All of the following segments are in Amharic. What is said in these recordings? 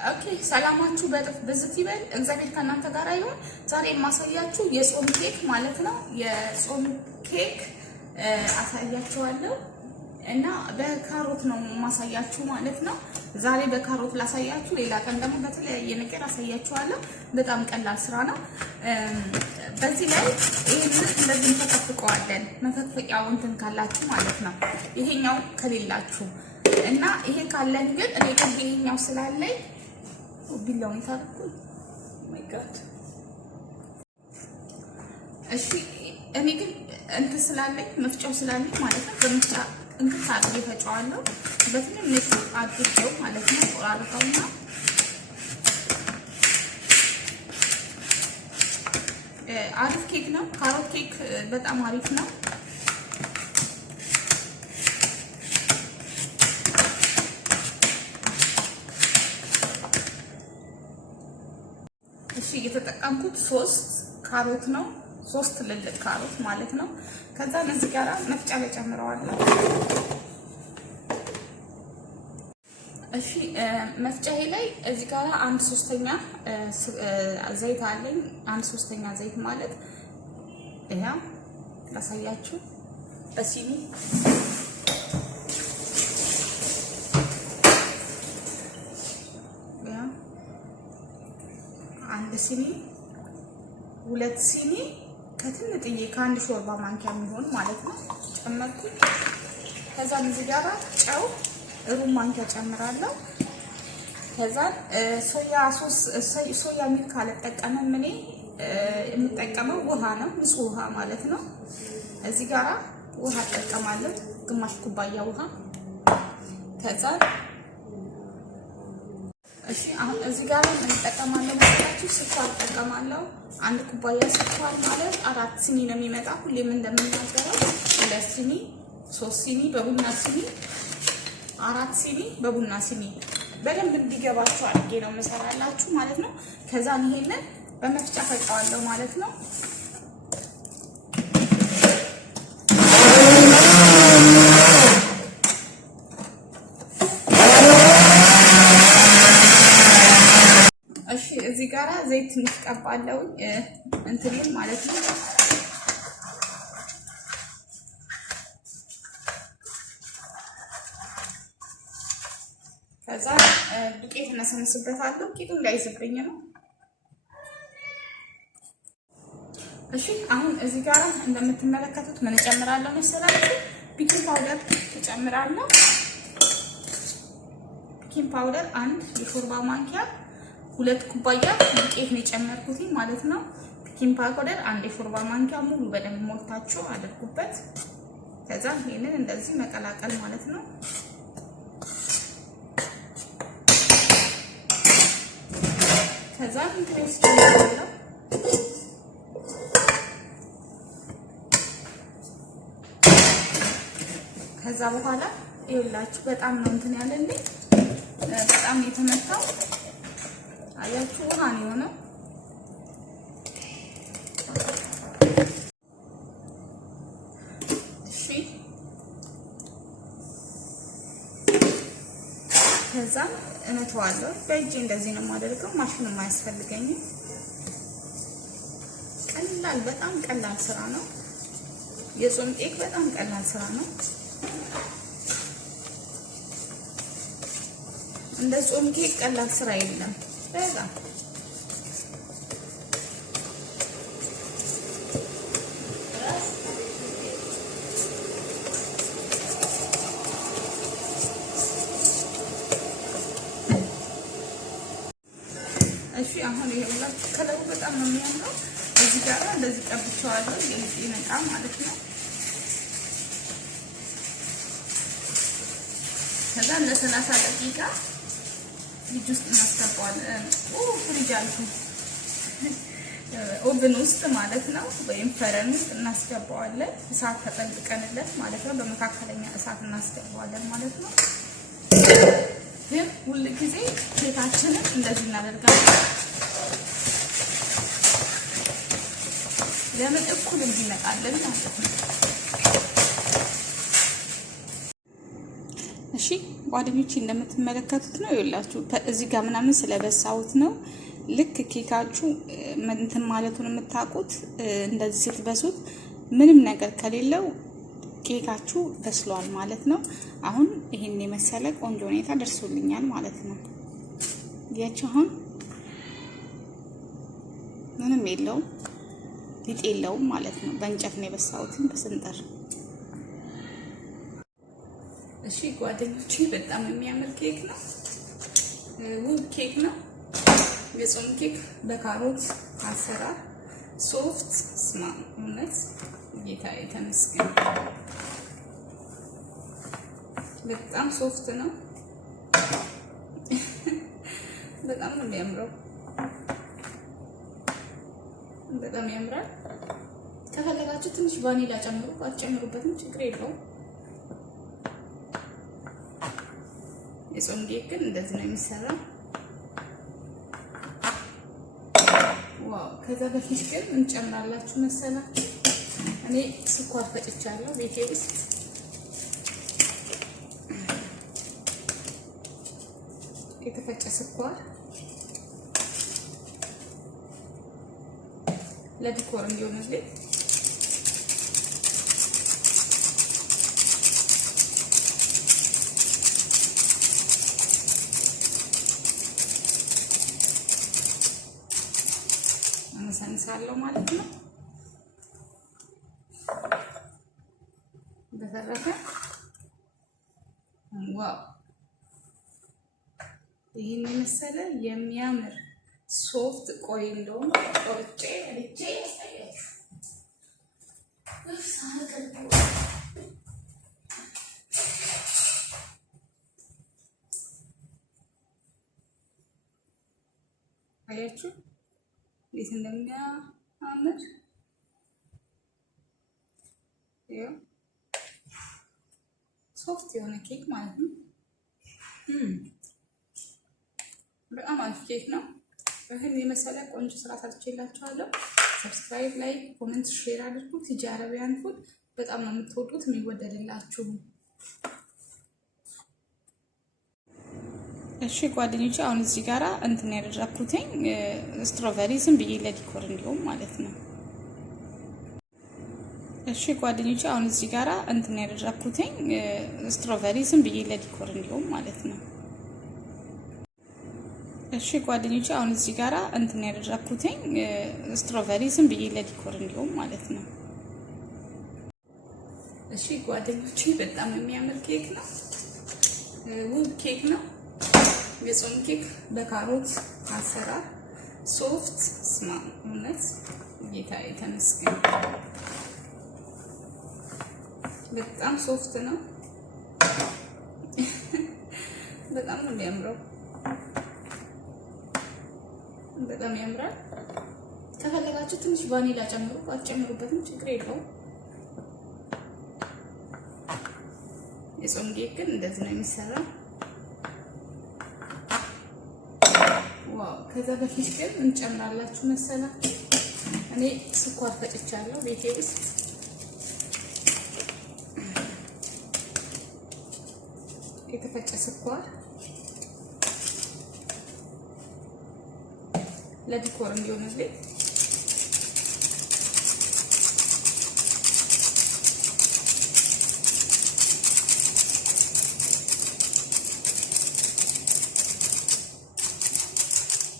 ኦኬ ሰላማችሁ በጥፍ ብዝት ይበል። እግዚአብሔር ከእናንተ ጋር ይሁን። ዛሬ የማሳያችሁ የጾም ኬክ ማለት ነው። የጾም ኬክ አሳያችኋለሁ እና በካሮት ነው ማሳያችሁ ማለት ነው። ዛሬ በካሮት ላሳያችሁ፣ ሌላ ቀን ደግሞ በተለያየ ነገር አሳያችኋለሁ። በጣም ቀላል ስራ ነው። በዚህ ላይ ይሄንን እንደዚህ ተፈቅቀዋለን። መፈቅፈቂያው እንትን ካላችሁ ማለት ነው። ይሄኛው ከሌላችሁ እና ይሄ ካለን ግን እኔ ግን ይሄኛው ስላለኝ ቢላው ይታረቁ ማይ ጋድ። እሺ እኔ ግን እንትን ስላለኝ መፍጫው ስላለኝ ማለት ነው በመፍጫ እንትን ታጥቤ ፈጫዋለሁ። በትንሽ አድርጌው ማለት ነው ቆራርጠውና አሪፍ ኬክ ነው። ካሮት ኬክ በጣም አሪፍ ነው። እሺ የተጠቀምኩት 3 ካሮት ነው። 3 ትልልቅ ካሮት ማለት ነው። ከዛ እዚህ ጋር መፍጫ ላይ ጨምረዋለሁ። እሺ መፍጫዬ ላይ እዚህ ጋር 1/3 ዘይት አለኝ። 1/3 ዘይት ማለት ያ ላሳያችሁ በሲኒ ያ 1 ሲኒ 2 ሲኒ ከትንጥዬ ከአንድ ሾርባ ማንኪያ የሚሆን ማለት ነው ጨመርኩ። ከዛ እዚህ ጋር ጨው ሩብ ማንኪያ ጨምራለሁ። ከዛ ሶያ ሚልክ አልጠቀምም። እኔ የምጠቀመው ውሃ ነው፣ ንጹህ ውሃ ማለት ነው። እዚህ ጋር ውሃ እጠቀማለሁ፣ ግማሽ ኩባያ ውሃ። ከዛ እሺ አሁን እዚህ ጋር ምን እጠቀማለሁ ማለት ስኳር እጠቀማለሁ። 1 ኩባያ ስኳር ማለት 4 ሲኒ ነው የሚመጣ። ሁሌም እንደምናገረው 2 ሲኒ 3 ሲኒ በቡና ሲኒ 4 ሲኒ በቡና ሲኒ በደንብ እንዲገባችሁ አድርጌ ነው መሰራላችሁ ማለት ነው። ከዛ ይሄንን በመፍጫ ፈጫዋለሁ ማለት ነው። እሺ እዚህ ጋር ዘይት ትንሽ ቀባለሁ እንትኔን ማለት ነው። ከዛ ዱቄት እናሰንስበታለሁ። ቂጡ እንዳይዝብኝ ነው። እሺ አሁን እዚህ ጋር እንደምትመለከቱት ምን እጨምራለሁ መሰላችሁ? ቤኪንግ ፓውደር እጨምራለሁ። ቤኪንግ ፓውደር 1 የሾርባ ማንኪያ 2 ኩባያ ዱቄት ነው የጨመርኩት ማለት ነው። ቤኪንግ ፓውደር 1 የሾርባ ማንኪያ ሙሉ በደንብ ሞልታችሁ አድርጉበት። ከዛ ይሄንን እንደዚህ መቀላቀል ማለት ነው። ከዛ እንትኔስ ጨምራለሁ። ከዛ በኋላ ይኸውላችሁ በጣም ነው እንትን ያለልኝ፣ በጣም የተመታው አያችሁ፣ ውሃ ነው የሆነው። እሺ ከዛ እነተዋለሁ። በእጄ እንደዚህ ነው የማደርገው። ማሽንም አያስፈልገኝም። ቀላል በጣም ቀላል ስራ ነው። የጾም ኬክ በጣም ቀላል ስራ ነው። እንደ ጾም ኬክ ቀላል ስራ የለም። በጣም እሺ አሁን ይሄውላችሁ ከለሩ በጣም ነው የሚያምረው። እዚህ ጋር እንደዚህ ቀብቼዋለሁ ይነቃ ማለት ነው። ከዛ ለ30 ደቂቃ ፍሪጅ ውስጥ እናስገባዋለን። ፍሪጅ አልኩ ኦቨን ውስጥ ማለት ነው፣ ወይም ፈረን ውስጥ እናስገባዋለን። እሳት ተጠብቀንለት ማለት ነው። በመካከለኛ እሳት እናስገባዋለን ማለት ነው። ግን ሁሉ ጊዜ ኬካችንን እንደዚህ እናደርጋለን። ለምን እኩል እንዲመጣልን ማለት ነው። እሺ ጓደኞቼ እንደምትመለከቱት ነው ይላችሁ እዚህ ጋር ምናምን ስለበሳሁት ነው። ልክ ኬካችሁ እንትን ማለቱን የምታውቁት እንደዚህ ስትበሱት ምንም ነገር ከሌለው ኬካችሁ በስሏል ማለት ነው። አሁን ይሄን የመሰለ ቆንጆ ሁኔታ ደርሶልኛል ማለት ነው። ያቺ አሁን ምንም የለውም ሊጥ የለውም ማለት ነው። በእንጨት ነው የበሳሁትን በስንጠር። እሺ ጓደኞቼ በጣም የሚያምር ኬክ ነው። ውብ ኬክ ነው። የጾም ኬክ በካሮት አሰራር ሶፍት ስማ እውነት ጌታ የተመስገን። በጣም ሶፍት ነው። በጣም ነው የሚያምረው። በጣም ያምራል። ከፈለጋችሁ ትንሽ ቫኒላ ጨምሩ፣ አትጨምሩበትም ችግር የለውም። የጾም ኬክ ግን እንደዚህ ነው የሚሰራው። ዋው! ከዛ በፊት ግን እንጨምራላችሁ መሰላችሁ። እኔ ስኳር ፈጭቻለሁ ቤቴ ውስጥ። የተፈጨ ስኳር ለዲኮር እንዲሆንልኝ አነሳንሳለሁ ማለት ነው። በተረፈ ዋው ይሄን የመሰለ የሚያምር ሶፍት ቆይ እንደውም ቆርጬ ልጬ ያሳያችሁ። አያችሁ እንዴት እንደሚያምር ይኸው ሶፍት የሆነ ኬክ ማለት ነው። በጣም አሪፍ ኬክ ነው። ይህን የመሰለ ቆንጆ ስራ ሰርቼላችኋለሁ። ሰብስክራይብ፣ ላይክ፣ ኮሜንት፣ ሼር አድርጉት። ቲጂ አረቢያን ፉድ በጣም ነው የምትወዱት የሚወደድላችሁ። እሺ ጓደኞቼ አሁን እዚህ ጋራ እንትን ያደረኩትኝ ስትሮቨሪ ዝም ብዬ ለዲኮር እንዲሁም ማለት ነው። እሺ ጓደኞቼ አሁን እዚህ ጋራ እንትን ያደረኩትኝ ስትሮቨሪ ዝም ብዬ ለዲኮር እንዲሁም ማለት ነው። እሺ ጓደኞቼ አሁን እዚህ ጋራ እንትን ያደረኩትኝ ስትሮቨሪ ዝም ብዬ ለዲኮር እንዲሁም ማለት ነው። እሺ ጓደኞቼ በጣም የሚያምር ኬክ ነው። ውብ ኬክ ነው። የጾም ኬክ በካሮት አሰራር ሶፍት ስማ እውነት ጌታ የተመስገን። በጣም ሶፍት ነው። በጣም ነው የሚያምረው። በጣም ያምራል። ከፈለጋችሁ ትንሽ ቫኒላ ጨምሩ፣ አትጨምሩበትም ችግር የለውም። የጾም ኬክ ግን እንደዚህ ነው የሚሰራው። ዋው! ከዛ በፊት ግን እንጨምራላችሁ መሰላችሁ። እኔ ስኳር ፈጭቻለሁ ቤቴ ውስጥ። የተፈጨ ስኳር ለዲኮር እንዲሆንልኝ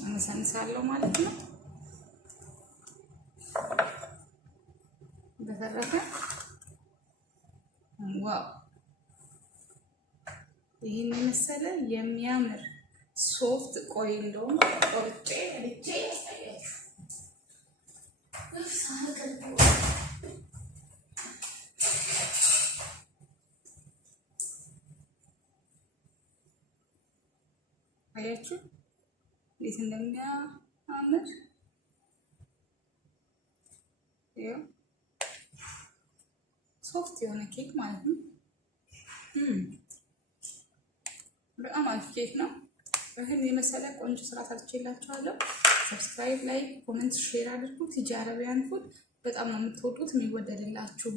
አነሳንሳለሁ ማለት ነው። በተረፈ ዋው ይሄን የመሰለ የሚያምር ሶፍት ቆይ እንደውም ቆርጬ ልጬ ያሳያችሁ። አያችሁ እንዴት እንደሚያምር ይኸው ሶፍት የሆነ ኬክ ማለት ነው። በጣም አሪፍ ኬክ ነው። ይህን የመሰለ ቆንጆ ስራ ሰርቼላችኋለሁ። ሰብስክራይብ፣ ላይክ፣ ኮሜንት፣ ሼር አድርጉ። ቲጂ አረቢያን ፉድ በጣም ነው የምትወዱት የሚወደድላችሁ።